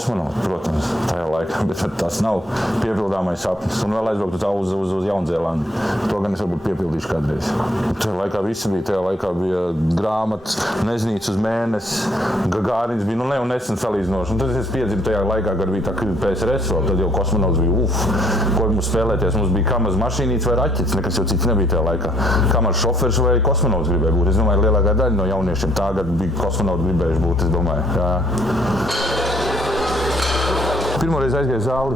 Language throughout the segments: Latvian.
kosmonauts, protams, tajā laikā, bet tas nav piepildāmais sapnis. Un vēl aizbraukt uz Jaunzēlandu. To gan es varbūt piepildīšu kādreiz. Tajā laikā visi bija, tajā laikā bija grāmatas, Neznīts uz mēnesi, Gagārins bija, un nesen salīdzinoši. Un tad es piedzimu tajā laikā, kad bija tā PSRS, tad jau kosmonauts bija, ko mums spēlēties. Mums bija kamaz mašīnīts vai raķets, nekas jau cits nebija tajā laikā. Kamaz šofers vai kosmonauts gribēja būt. Es domāju, lielākā daļa no jauniešiem tagad bija kosmonauts gribējuši būt, es domāju. Jā. Pirmoreiz aizgāju zāli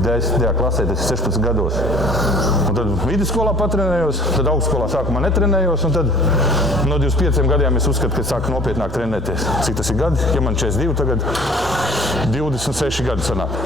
10. klasē, tas ir 16 gados. Un tad vidusskolā patrenējos, tad augstskolā sākumā netrenējos, un tad no 25 gadiem es uzskatu, ka sāku nopietnāk trenēties. Cik tas ir gadi? Ja man 42, tagad 26 gadi sanāk.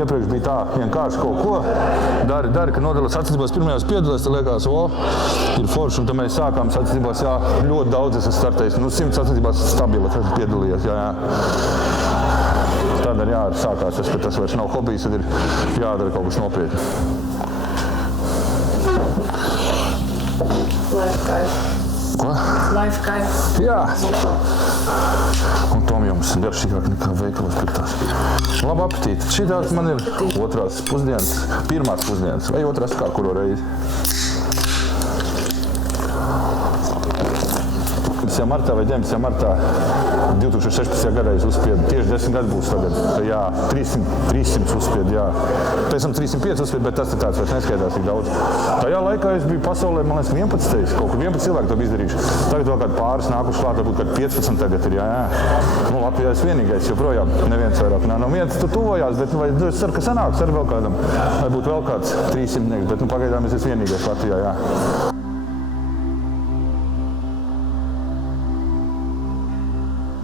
Iepriekš bija tā, vienkārši kaut ko dari, ka nodalās sacensībās pirmajās piedalēs, tad liekas, ir forši, un tad mēs sākām sacensībās, ļoti daudz esmu startējis, 100 sacensībās stabili, kad piedalījos, Tad arī sākās, ka tas vairs nav hobijs, tad ir jādara kaut kas nopietni. Ko? Life guide. Jā. Un tomjums garšīgāk nekā veikalos pirktās. Labu apetīti. Šitās man ir otrās pusdienas, pirmās pusdienas vai otrās kā kuro reizi. Martā vai 19. martā 2016. gadā es uzspiedu. Tieši 10 gadi būs tagad. Jā, 300 uzspiedu, jā. Pēc tam 305 uzspiedu, bet tas ir tāds vairs neskaitās tik daudz. Tajā laikā es biju pasaulē, man liekas, 11. Kaut kur 11 cilvēki to bija izdarījuši. Tagad vēl kādi pāris nākuši klāt, varbūt kādi 15 tagad ir, jā. Nu, Latvijā es vienīgais joprojām. Neviens vairāk. Nu, viens tur tuvojās, bet es ceru, ka sanāks ar vēl kādam. Vai būtu vēl kāds 300, bet pagaidām es esmu vienīgais Latvijā, jā.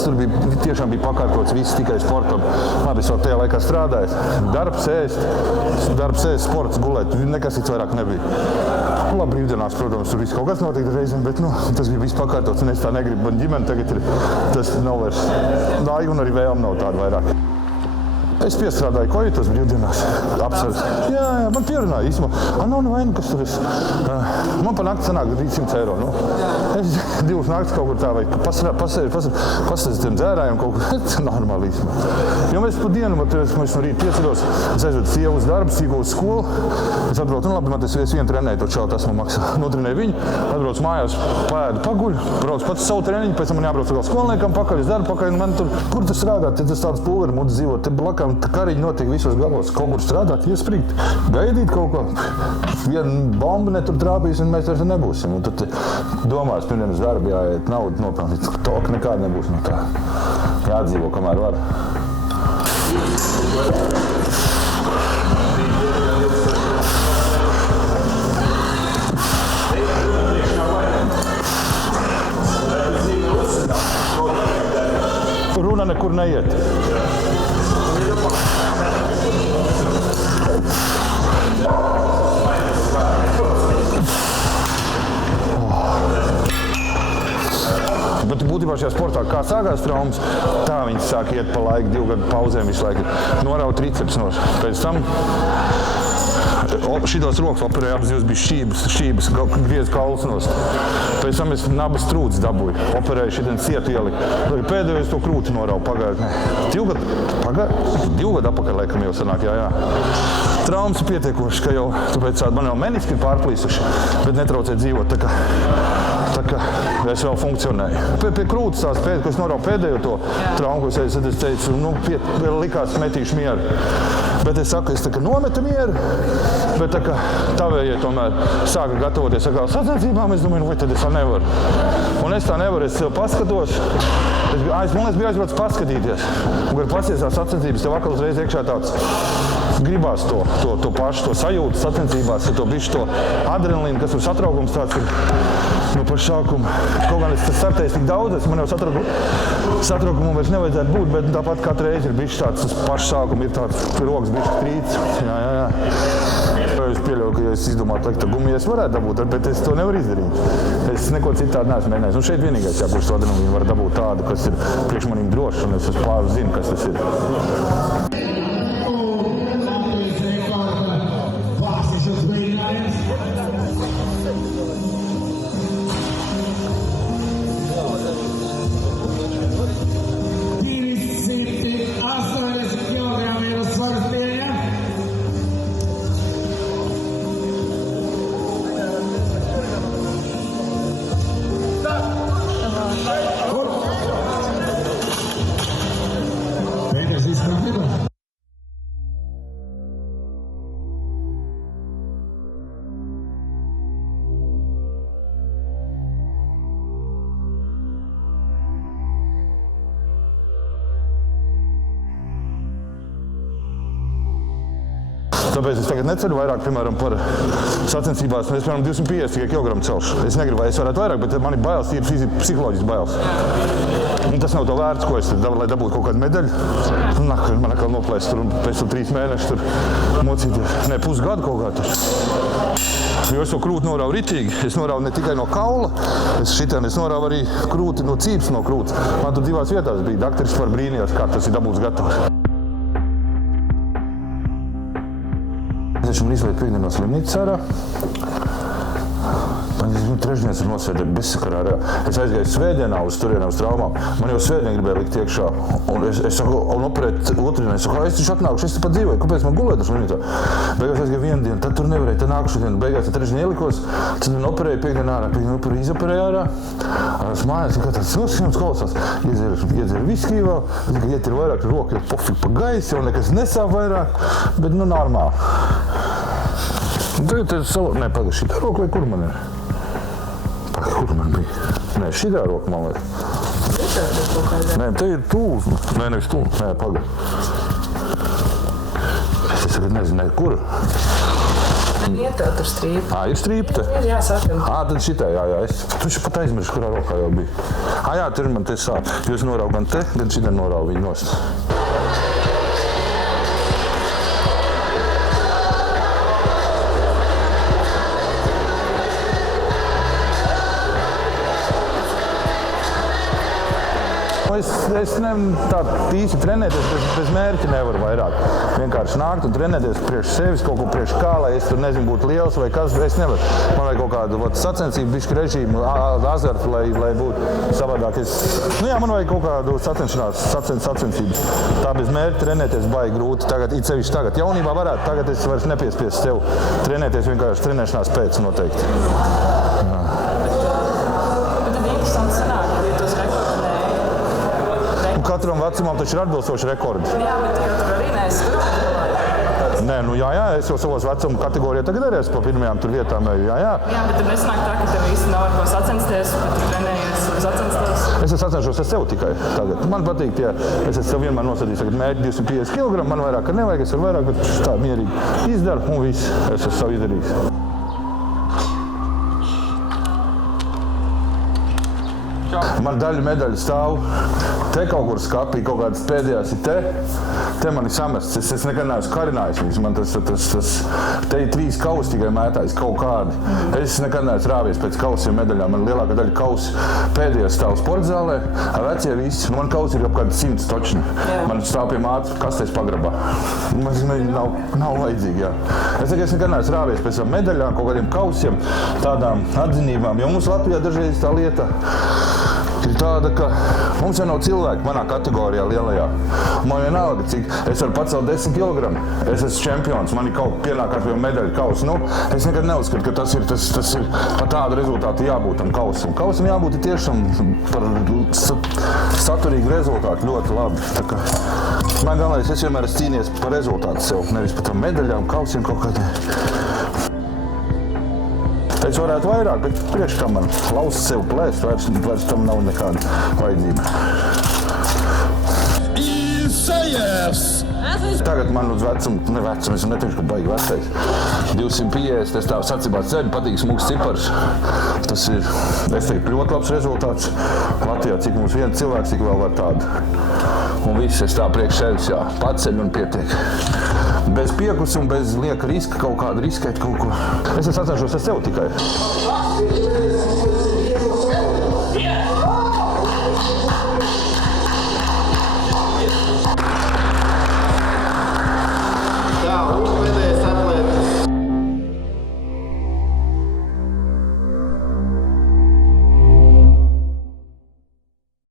Tur tiešām bija pakārtots viss tikai sportam. Labi, es vēl tajā laikā strādāju. Darbs, ēst, sports, gulēt. Nekas cits vairāk nebija. Labi, brīvdienās, protams, tur viss kaut kas notiek reizēm, bet tas bija viss pakārtots. Un es tā negribu. Man ģimene tagad ir, tas nav vairs dāja un arī vēlme nav tāda vairāk. Es piestrādāju kojutos brīvdienās. Apsvērts. Jā, man pierunāja īstenībā. Nav nevaina, kas tur es. Man pa nakti sanāk 300 eiro. Es 2 naktis kaut kur tā vai pasēdz tiem dzērājiem kaut kur. Tas ir normāli īstenībā. Jo mēs pa dienu, mēs no rīta pieceļos, es aizvedu sievu uz darbu, sīko uz skolu. Es atbraucu, labi, man tas vienu trenēju, to čau, tas man maksā. Notrenēju viņu, atbraucu mājās, paēdu, paguļu, braucu pats savu treniņu, pēc tam man jābrauc vēl skolniekam pakaļ, uz darbu pakaļ. Man tur, kur tu strādā? Te tas tāds pulveri muds dzīvo, te blakām kariņi notiek visos galos. Kaut kur strādāt, iesprīgt, gaidīt kaut ko. Viena bomba netur trāpīs un mēs vairs nebūsim. Un tad domās, pirmdien uz darbu jāiet naudu nopelnīt. Tok nekāda nebūs no tā. Jādzīvo, kamēr var. Runa nekur neiet. Bet būtībā šajā sportā, kā sākās traumas, tā viņas sāk iet pa laiku, 2 gadu pauzēm visu laiku. Norauj triceps nost. Pēc tam šitos rokas operēja apzīves bija šķības, griez kauls nost. Pēc tam es nabas trūcis dabūju, operēju šitien cietu ieliku. Pēdējais to krūti norauj pagāju. 2 gadu apakaļ laikam jau sanāk, jā. Traumas ir pietiekošas, ka jau, tāpēc man jau meniski ir pārplīsuši, bet netraucē dzīvot, tā kā es vēl funkcionēju. Pie krūtas tās pēdējā, ko es norauju pēdējo to traumu, ko es teicu, likās metīšu mieru. Bet es saku, es tā kā nometu mieru, bet tā kā tavējie tomēr sāka gatavoties atkal sacensībām, es domāju, vai tad es tā nevaru. Un es tā nevaru, es sev paskatos. Man bija aizbraucis paskatīties. Un, kad pasies tās sacensības, tev atkal uzreiz iekšā tāds gribās to pašu, to sajūtu sacensībās, to bišķi to adrenalīnu, kas tur satraukums tāds ir. No paša sākuma. Kaut gan es startēju tik daudz, man jau satraukumu vairs nevajadzētu būt, bet tāpat katru reizi ir bišķi tāds, tas paša sākuma ir tāds rokas bišķi trīc. Jā. Es pieļauju, ka ja es izdomātu likt gumiju, es varētu dabūt, bet es to nevaru izdarīt. Es neko citādi neesmu mēģinājis. Un šeit vienīgais jābūt adrenalīnu var dabūt tādu, kas ir priekš manīm drošs, un es zinu, kas tas ir. Tāpēc es tagad neceru vairāk, piemēram, par sacensībās. Es, piemēram, 250 kg celšu. Es negribu, vai es varētu vairāk, bet man ir bailes, ir psiholoģiski bailes. Un tas nav to vērts, ko es lai dabūtu kaut kādu medaļu. Man atkal noplēst tur un pēc 3 mēnešus tur mocīties. Ne, pusgadu kaut kā tur. Jo es to krūti norāvu ritīgi. Es norāvu ne tikai no kaula, es norāvu arī krūti no cīpes no krūts. Man tur 2 vietās bija. Dakteris var brīnījās, kā tas ir dabūts gatavs. Es man izveidu piekdienu no slimnīcas ārā. Man trešdienas ir nosēdēt bezsakarā ārā. Es aizgāju svētdienā uz turienā uz traumām. Man jau svētdien gribēja likt iekšā. Un es saku, un operēt otrdienā. Es saku, es taču atnākuši, es pat dzīvoju. Kāpēc man gulēt uz slimnīcā? Beigās aizgāju vienu dienu, tad tur nevarēju, tad nākušu dienu. Beigās trešdien ielikos, tad man operēju piekdienā ārā. Piekdienā izoperēju ārā. Es mājās, kā tāds noskatījums klausās. Iedzer viskiju vēl. Iet ir vairāk roka, ir pofīgi pa gaisu, jau nekas nesāp vairāk. Bet, normāli. Tagad es nē, pagaid, šitā roka vai kur man ir? Kur man bija? Nē, šitā roka man liek. Nē, te ir tūls. Nē, nevis tūls. Nē, pagaid. Es tagad nezinu, kur. Iet tev tur strīpa. Ir strīpa te? Jā, sākam. Tad šitā, jā. Es taču pat aizmirsu, kurā rokā jau bija. Jā, tur man te sāp. Jo es norāvu gan te, gan šitā norāvu viņu nost. Es tā īsi trenēties bez mērķa nevaru vairāk. Vienkārši nākt un trenēties priekš sevis, kaut ko priekš kā, lai es tur nezinu, būtu liels vai kas, es nevaru. Man vajag kaut kādu sacensību, bišķi režīmu, azartu, lai būtu savādāk. Man vajag kaut kādu sacensības. Tā bez mērķa trenēties baigi grūti. Tagad, it sevišķi tagad. Jaunībā varētu, tagad es vairs nepiespiestu sev trenēties vienkārši trenēšanās pēc noteikti. Jā. Bet tad interesanti sanāk, ja tos rekordēji. Katram vecumam taču ir atbilstoši rekordi. Jā, bet jau tur arī neesi tur. Nē, jā, es jau savos vecuma kategorijā tagad arī esmu pa pirmajām tur vietām. Jā, bet tur nesanāk tā, ka tev īsti nav ar ko sacensties, bet tu trenējies sacensties. Es sacenšos ar sev tikai tagad. Man patīk, ja es sev vienmēr nosacīju tagad mērķi 250 kg, man vairāk nevajag, es varu vairāk, bet tā mierīgi izdaru un viss, es esmu savu izdarījis. Man daļa medaļu stāv te kaut kur skapī, kaut kādas pēdējās ir te man ir samests. Es nekad neesmu karinājis viņas. Man te ir 3 kausi tikai mētājis kaut kādi. Es nekad neesmu rāvies pēc kausiem medaļām. Man lielākā daļa kausi pēdējās stāv sportzālē, vecie visi. Man kausi ir apkārt 100 točni. Man stāv pie mātes kastēs pagrabā. Man nav vajadzīgi, jā. Es nekad neesmu rāvies pēc medaļām, kaut kādiem kausiem, tādām atzinībām. Jo mums Latvijā dažreiz tā lieta ir tāda, ka mums jau nav cilvēki manā kategorijā lielajā. Man vienalga, cik es varu pacelt 10 kg. Es esmu čempions, man ir kaut pienākās jau medaļu kausi. Es nekad neuzskatu, ka tas ir par tādu rezultātu jābūt tam kausam. Kausam jābūt tiešām par saturīgu rezultātu ļoti labi. Tā kā man galvenais, es vienmēr esmu cīnījies par rezultātu sev, nevis par tam medaļām, kausiem kaut kādiem. Es varētu vairāk, bet priekš kā man laust sev plēst, vairs tam nav nekāda vajadzība. Isaijas Tagad man uz vecumu, es neteikšu, ka baigi vecais. 250, es tā sacībās ceļu, patīk smūgs cipars. Tas ir, es teiktu, ļoti labs rezultāts. Latvijā, cik mums viens cilvēks, cik vēl var tādu. Un viss es tā priekš sevis, jā, paceļ un pietiek. Bez piekusuma, bez lieka riska, kaut kādu riskēt kaut ko. Es sacenšos ar sev tikai.